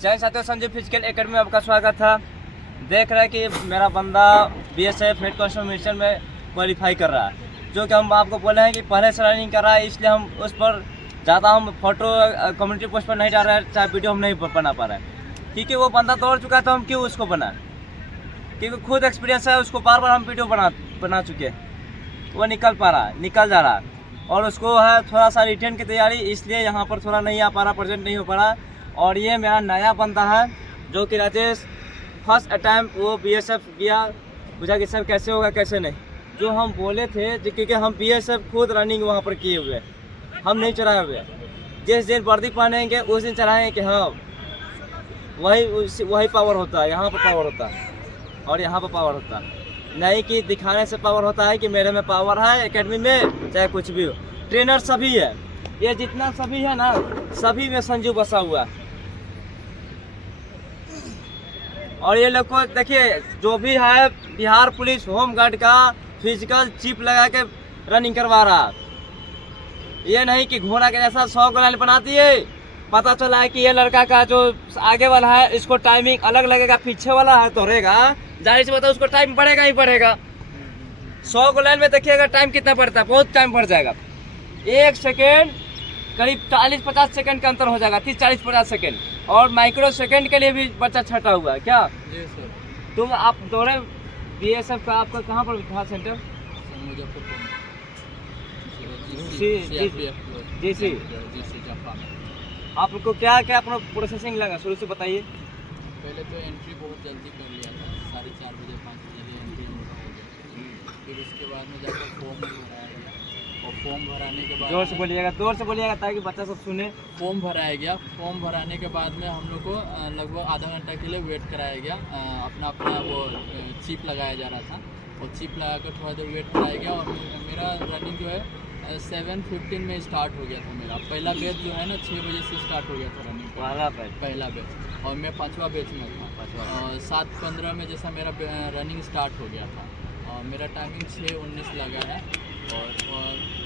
जय साथियों, Sanjeev physical academy में आपका स्वागत था। देख रहे हैं कि मेरा बंदा बीएसएफ हेड कांस्टेबल मिशन में क्वालिफाई कर रहा है, जो कि हम आपको बोले हैं कि पहले से रनिंग कर रहा है, इसलिए हम उस पर ज़्यादा हम फोटो कम्युनिटी पोस्ट पर नहीं डाल रहे हैं, चाहे वीडियो हम नहीं बना पा रहे हैं, क्योंकि वो बंदा दौड़ चुका है तो हम क्यों उसको बनाए, क्योंकि खुद एक्सपीरियंस है उसको, बार बार हम वीडियो बना चुके हैं। वो निकल जा रहा है और उसको है थोड़ा सा रिटर्न की तैयारी, इसलिए यहाँ पर थोड़ा नहीं आ पा रहा, प्रेजेंट नहीं हो पा रहा। और ये मेरा नया बंदा है जो कि राजेश फर्स्ट अटैम्प्ट वो बीएसएफ किया, पूछा कि सर कैसे होगा कैसे नहीं, जो हम बोले थे क्योंकि हम बीएसएफ खुद रनिंग वहाँ पर किए हुए, हम नहीं चढ़ाए हुए। जिस दिन वर्दी पहनेंगे उस दिन चढ़ाएंगे कि हाँ वही पावर होता है, यहाँ पर पावर होता है और यहाँ पर पावर होता है, नहीं कि दिखाने से पावर होता है कि मेरे में पावर है एकेडमी में, चाहे कुछ भी हो। ट्रेनर सभी है, ये जितना सभी है ना, सभी में संजू बसा हुआ है। और ये लोग को देखिए, जो भी है बिहार पुलिस होमगार्ड का फिजिकल चिप लगा के रनिंग करवा रहा है। ये नहीं कि घोड़ा के जैसा 100 को लाइन बना दिए, पता चला है कि ये लड़का का जो आगे वाला है इसको टाइमिंग अलग लगेगा, पीछे वाला है तो रहेगा, जाहिर सी बात है उसको टाइम बढ़ेगा ही बढ़ेगा। 100 को लाइन में देखिएगा टाइम कितना बढ़ता है, बहुत टाइम बढ़ जाएगा। 1 सेकेंड करीब 40-50 सेकंड का अंतर हो जाएगा, 30-40-50 सेकंड। और माइक्रो सेकंड के लिए भी बच्चा छटा हुआ है क्या? जी सर। तुम आप दौड़े बीएसएफ का, आपका कहाँ पर था सेंटर? जी। आपको क्या क्या अपना प्रोसेसिंग लगा, शुरू से बताइए। पहले तो एंट्री बहुत जल्दी कर लिया था, 4:30 बजे 5 बजे एंट्री हो गया। फिर उसके बाद में जाकर फॉर्म भराया गया, और फॉर्म भराने के बाद जोर से बोलिएगा ताकि बच्चा सब सुने। फॉर्म भराया गया, फॉर्म भराने के बाद में हम लोग को लगभग आधा घंटा के लिए वेट कराया गया। अपना वो चिप लगाया जा रहा था, और चिप लगाकर थोड़ा देर वेट कराया गया। और मेरा रनिंग जो है 7:15 में स्टार्ट हो गया था। मेरा पहला बैच जो है ना 6 बजे से स्टार्ट हो गया था रनिंग, पहला बैच, और मैं 5वां बैच में था। 7:15 में जैसा मेरा रनिंग स्टार्ट हो गया था, और मेरा टाइमिंग 6:19 लगा है। और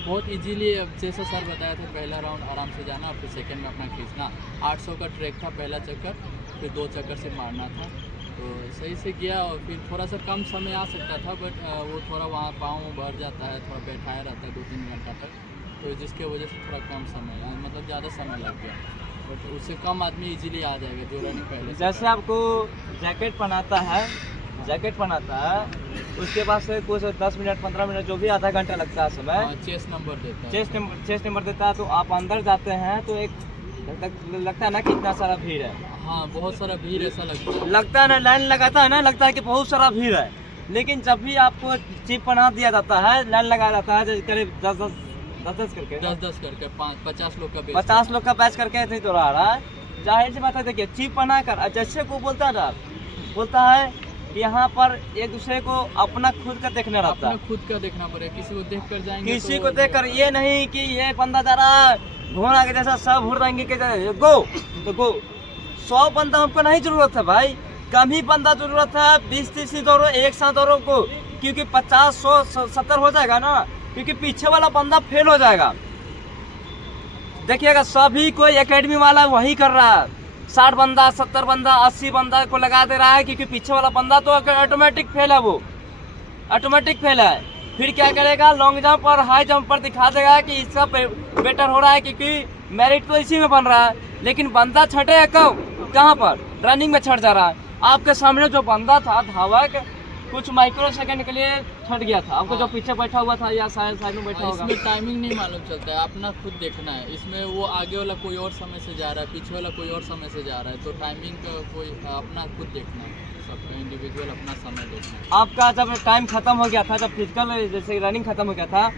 बहुत इजीली, जैसे सर बताया था, पहला राउंड आराम से जाना, फिर सेकंड में अपना खींचना। 800 का ट्रैक था पहला चक्कर, फिर 2 चक्कर से मारना था, तो सही से गया। और फिर थोड़ा सा कम समय आ सकता था, बट वो थोड़ा वहाँ पाँव भर जाता है, थोड़ा बैठाया रहता है 2-3 घंटा तक, तो जिसके वजह से थोड़ा कम समय, मतलब ज़्यादा समय लग गया, बट उससे कम आदमी इजीली आ जाएगा जो रनिंग पहले। जैसे आपको जैकेट पहनाता है, उसके बाद से कुछ 10 मिनट 15 मिनट जो भी आधा घंटा लगता है समय, चेस्ट नंबर देता है, चेस्ट नंबर देता है, तो आप अंदर जाते हैं तो एक लगता है ना कि इतना सारा भीड़ है। हाँ, बहुत सारा भीड़ ऐसा लगता है ना, लाइन लगाता है ना, लगता है कि बहुत सारा भीड़ है। लेकिन जब भी आपको चिप पहना दिया जाता है, लाइन लगाया जाता है, करीब 10 करके 50 लोग का बैच करके नहीं तो रहा है। जाहिर सी बात है, देखिए चिप पहना कर जैसे को बोलता है कि यहाँ पर एक दूसरे को अपना खुद का देखना रहता है, खुद का देखना पड़ेगा। किसी को देख कर जाएंगे, किसी को देख कर, ये नहीं कि ये बंदा जा रहा है घोड़ा के जैसा सब उड़ जाएंगे के गो तो गो। 100 बंदा हमको नहीं जरूरत है भाई, कम ही बंदा जरूरत है। 20-30 दौड़ो, एक साथ दौड़ो को, क्योंकि 50, 100, 70 हो जाएगा ना, क्योंकि पीछे वाला बंदा फेल हो जाएगा। देखिएगा सभी कोई एकेडमी वाला वही कर रहा है, 60 बंदा 70 बंदा 80 बंदा को लगा दे रहा है, क्योंकि पीछे वाला बंदा तो ऑटोमेटिक फेल है, वो ऑटोमेटिक फेल है। फिर क्या करेगा, लॉन्ग जंप और हाई जंप पर दिखा देगा कि इसका बेटर हो रहा है, क्योंकि मेरिट तो इसी में बन रहा है। लेकिन बंदा छठे है कहाँ पर, रनिंग में छट जा रहा है। आपके सामने जो बंदा था धावक, कुछ माइक्रो सेकंड के लिए छट गया था। आपको जो पीछे बैठा हुआ था या साइड में बैठा होगा, इसमें टाइमिंग नहीं मालूम चलता है, अपना खुद देखना है। इसमें वो आगे वाला कोई और समय से जा रहा है, पीछे वाला कोई और समय से जा रहा है, तो टाइमिंग का कोई अपना खुद देखना है, सबका इंडिविजुअल अपना समय देखना है। आपका जब टाइम खत्म हो गया था, जब फिजिकल जैसे रनिंग खत्म हो गया था,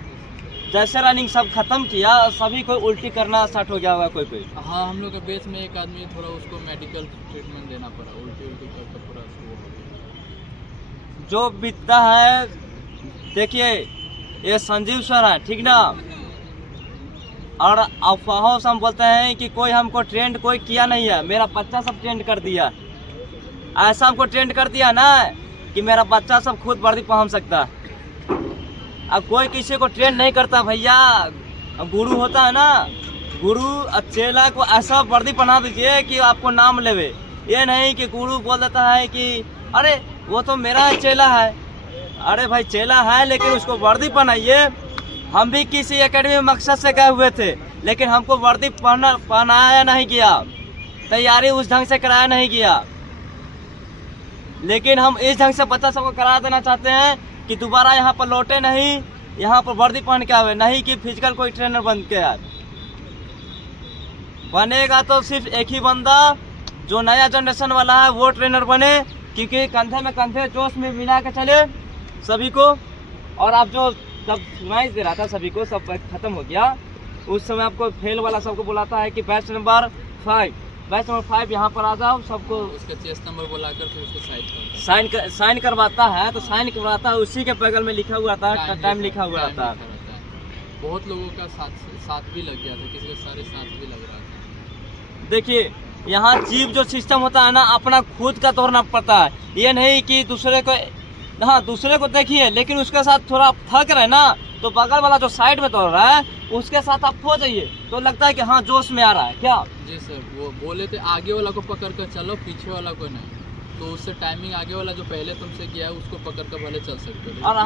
जैसे रनिंग सब खत्म किया, सभी को उल्टी करना स्टार्ट हो गया होगा कोई। हाँ, हम लोग के बेच में एक आदमी थोड़ा उसको मेडिकल ट्रीटमेंट देना पड़ा, उल्टी करके पूरा जो विद्या है। देखिए ये संजीव सर है, ठीक ना, और अफवाहों से हम बोलते हैं कि कोई हमको ट्रेंड कोई किया नहीं है, मेरा बच्चा सब ट्रेंड कर दिया। ऐसा हमको ट्रेंड कर दिया ना कि मेरा बच्चा सब खुद वर्दी पहन सकता है। अब कोई किसी को ट्रेंड नहीं करता भैया, गुरु होता है ना, गुरु चेला को ऐसा वर्दी पहना दीजिए कि आपको नाम लेवे। ये नहीं कि गुरु बोल देता है कि अरे वो तो मेरा चेला है। अरे भाई चेला है लेकिन उसको वर्दी पहनाइए। हम भी किसी एकेडमी में मकसद से गए हुए थे, लेकिन हमको वर्दी पहनाया नहीं गया, तैयारी उस ढंग से कराया नहीं गया। लेकिन हम इस ढंग से बच्चा सबको करा देना चाहते हैं कि दोबारा यहाँ पर लौटे नहीं, यहाँ पर वर्दी पहन के आवे, नहीं कि फिजिकल कोई ट्रेनर बन के आए। बनेगा तो सिर्फ एक ही बंदा जो नया जनरेशन वाला है वो ट्रेनर बने, क्योंकि कंधे में कंधे जोश में मिला के चले सभी को। और आप जो जब सुनाई दे रहा था सभी को, सब खत्म हो गया, उस समय आपको फेल वाला सबको बुलाता है कि बैच नंबर 5 यहाँ पर आ जाओ, सबको उसका चेस्ट नंबर बुलाकर फिर उसको साइन करवाता है। तो साइन करवाता है, उसी के बगल में लिखा हुआ था, टाइम लिखा हुआ था। बहुत लोगों का साथ भी लग गया था, किसी का सारे साथ भी लग रहा था। देखिए यहाँ जीव जो सिस्टम होता है ना, अपना खुद का तोड़ना पड़ता है। ये नहीं कि दूसरे को, हाँ दूसरे को देखिए लेकिन उसके साथ थोड़ा थक रहे ना, तो बगल वाला जो साइड में तोड़ रहा है उसके साथ आप हो जाइए, तो लगता है कि हाँ जोश में आ रहा है। क्या जी सर, वो बोले थे आगे वाला को पकड़ कर चलो, पीछे वाला को नहीं, तो उससे टाइमिंग आगे वाला जो पहले तुमसे किया है उसको पकड़ कर भले चल सकते हो। और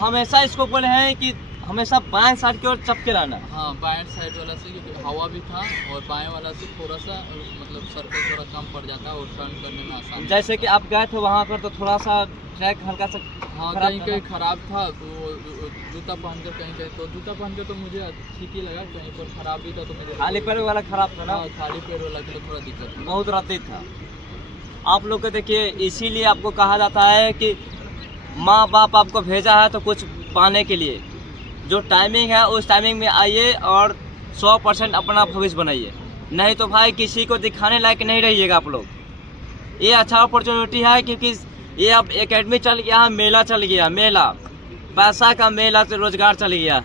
हमेशा इसको बोले हैं कि हमेशा बाएं साइड की ओर चपके रहना। हाँ, बाएं साइड वाला से क्योंकि हवा भी था, और बाएं वाला से थोड़ा सा मतलब सर्कल थोड़ा कम पड़ जाता है और टर्न करने में आसान। जैसे कि आप गए थे वहाँ पर तो थोड़ा सा ट्रैक हल्का सा हाँ कहीं खराब था, तो जूता पहनकर कहीं तो जूता पहनकर तो मुझे ठीक ही लगा, कहीं पर खराब भी था तो मुझे खाली पैर वाला खराब था ना। खाली पैर वाला के लिए थोड़ा दिक्कत था, बहुत राती था। आप लोग को देखिए, इसीलिए आपको कहा जाता है कि माँ बाप आपको भेजा है तो कुछ पाने के लिए, जो टाइमिंग है उस टाइमिंग में आइए और 100% अपना भविष्य बनाइए, नहीं तो भाई किसी को दिखाने लायक नहीं रहिएगा आप लोग। ये अच्छा अपॉर्चुनिटी है क्योंकि ये अब एकेडमी चल गया, मेला चल गया, मेला पैसा का मेला से रोजगार चल गया।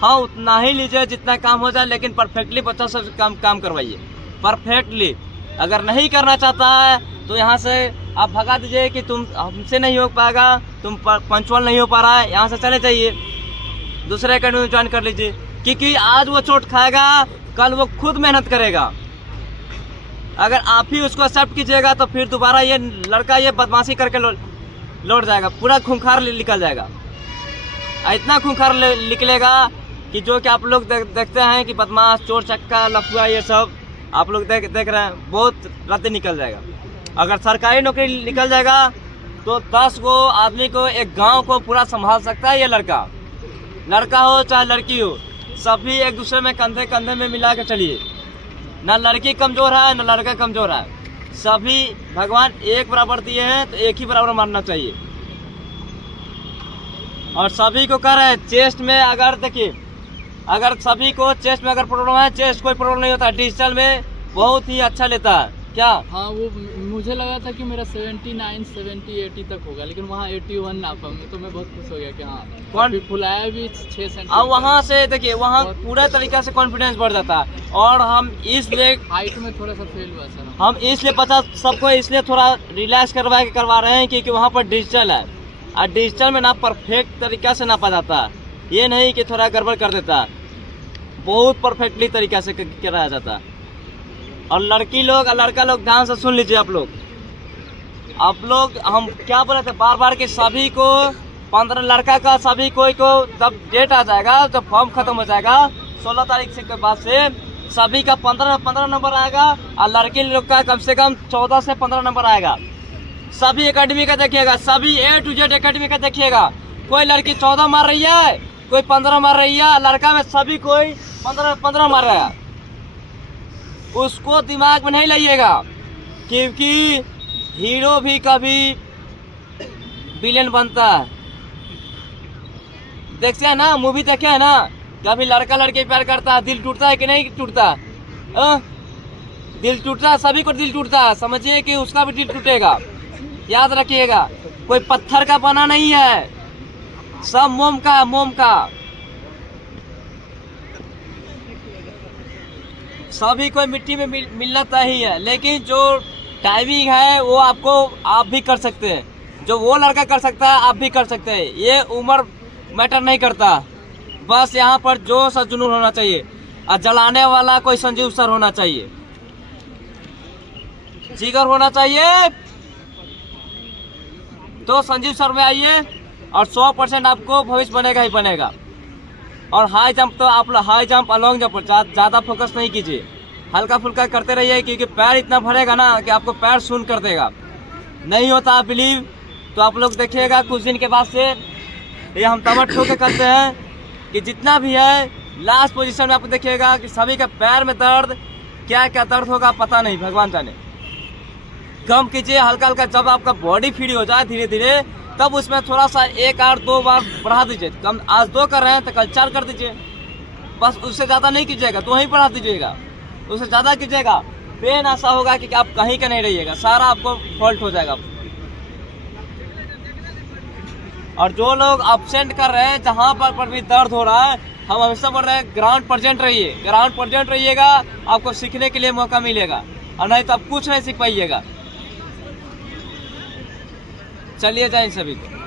हाँ उतना ही लीजिए जितना काम हो जाए, लेकिन परफेक्टली बच्चा से काम करवाइए परफेक्टली। अगर नहीं करना चाहता है तो यहाँ से आप भगा दीजिए कि तुम हमसे नहीं हो पाएगा, तुम पंचुअल नहीं हो पा रहा है, यहाँ से चले जाइए, दूसरे एकेडमी में ज्वाइन कर लीजिए। क्योंकि आज वो चोट खाएगा, कल वो खुद मेहनत करेगा। अगर आप ही उसको एक्सेप्ट कीजिएगा तो फिर दोबारा ये लड़का ये बदमाशी करके लौट जाएगा, पूरा खूंखार निकल जाएगा। इतना खूंखार निकलेगा कि जो कि आप लोग देखते हैं कि बदमाश, चोर चक्का, लफुआ, ये सब आप लोग देख रहे हैं, बहुत रातें निकल जाएगा। अगर सरकारी नौकरी निकल जाएगा तो 10 को आदमी को, एक गांव को पूरा संभाल सकता है ये लड़का हो चाहे लड़की हो, सभी एक दूसरे में कंधे कंधे में मिला के चलिए। ना लड़की कमज़ोर है ना लड़का कमज़ोर है, सभी भगवान एक बराबर दिए हैं तो एक ही बराबर मानना चाहिए। और सभी को कह रहे हैं चेस्ट में, अगर देखिए अगर सभी को चेस्ट में अगर प्रॉब्लम है, चेस्ट कोई प्रॉब्लम नहीं होता, डिजिटल में बहुत ही अच्छा लेता है। क्या हाँ, वो मुझे लगा था कि मेरा 79, 70, 80 तक होगा, लेकिन वहाँ 81 नापा, तो मैं बहुत खुश हो गया कि हाँ। कौन फुलाया भी 6 सेंटीमीटर। अब वहाँ से देखिए, वहाँ पूरा तरीका से कॉन्फिडेंस बढ़ जाता है। और हम इसलिए हाइट में थोड़ा सा फेल हुआ सर, हम इसलिए सबको इसलिए थोड़ा रिलैक्स करवा रहे हैं क्योंकि वहाँ पर डिजिटल है, और डिजिटल में ना परफेक्ट तरीका से नापा जाता है, ये नहीं कि थोड़ा गड़बड़ कर देता है, बहुत परफेक्टली तरीका से कराया जाता है। और लड़की लोग और लड़का लोग ध्यान से सुन लीजिए। आप लोग हम क्या बोले थे बार बार कि सभी को 15 लड़का का सभी को जब डेट आ जाएगा, जब फॉर्म खत्म हो जाएगा 16 तारीख से के बाद से सभी का 15 नंबर आएगा, और लड़की लोग का कम से कम 14 से 15 नंबर आएगा। सभी एकेडमी का देखिएगा, सभी A to Z एकेडमी का देखिएगा, कोई लड़की 14 मार रही है, कोई 15 मार रही है, लड़का में सभी कोई 15 मार रहा है। उसको दिमाग में नहीं लाइएगा, क्योंकि हीरो भी कभी विलेन बनता है। देखते हैं ना, मूवी देखे है ना, कभी लड़का लड़के प्यार करता है, दिल टूटता है कि नहीं टूटता? दिल टूटता है, सभी को दिल टूटता है, समझिए कि उसका भी दिल टूटेगा। याद रखिएगा, कोई पत्थर का बना नहीं है, सब मोम का है, मोम का। सभी को मिट्टी में मिलना तय है, लेकिन जो टाइमिंग है वो आप भी कर सकते हैं, जो वो लड़का कर सकता है आप भी कर सकते हैं। ये उम्र मैटर नहीं करता, बस यहाँ पर जोश और जुनून होना चाहिए, और जलाने वाला कोई संजीव सर होना चाहिए। जिगर होना चाहिए। तो संजीव सर में आइए और 100% आपको भविष्य बनेगा ही बनेगा। और हाई जंप तो आप हाई जंप और लॉन्ग जंप पर ज़्यादा फोकस नहीं कीजिए, हल्का फुल्का करते रहिए, क्योंकि पैर इतना भरेगा ना कि आपको पैर शून्य कर देगा। नहीं होता बिलीव तो आप लोग देखिएगा कुछ दिन के बाद से ये हम तब ठोके करते हैं कि जितना भी है लास्ट पोजीशन में आप देखिएगा कि सभी का पैर में दर्द, क्या क्या दर्द होगा पता नहीं, भगवान जाने। कम कीजिए हल्का हल्का, जब आपका बॉडी फ्री हो जाए धीरे धीरे तब उसमें थोड़ा सा 1 और 2 बार बढ़ा दीजिए। कम आज 2 कर रहे हैं तो कल 4 कर दीजिए, बस उससे ज़्यादा नहीं कीजिएगा, तो वहीं बढ़ा दीजिएगा। उससे ज़्यादा कीजिएगा पेन ऐसा होगा कि आप कहीं का नहीं रहिएगा, सारा आपको फॉल्ट हो जाएगा। और जो लोग अब्सेंट कर रहे हैं जहाँ पर भी दर्द हो रहा है, हम हमेशा बोल रहे हैं ग्राउंड प्रेजेंट रहिए, ग्राउंड प्रेजेंट रहिएगा, आपको सीखने के लिए मौका मिलेगा, और नहीं तो आप कुछ नहीं सीख पाइएगा। चलिए जाए सभी को।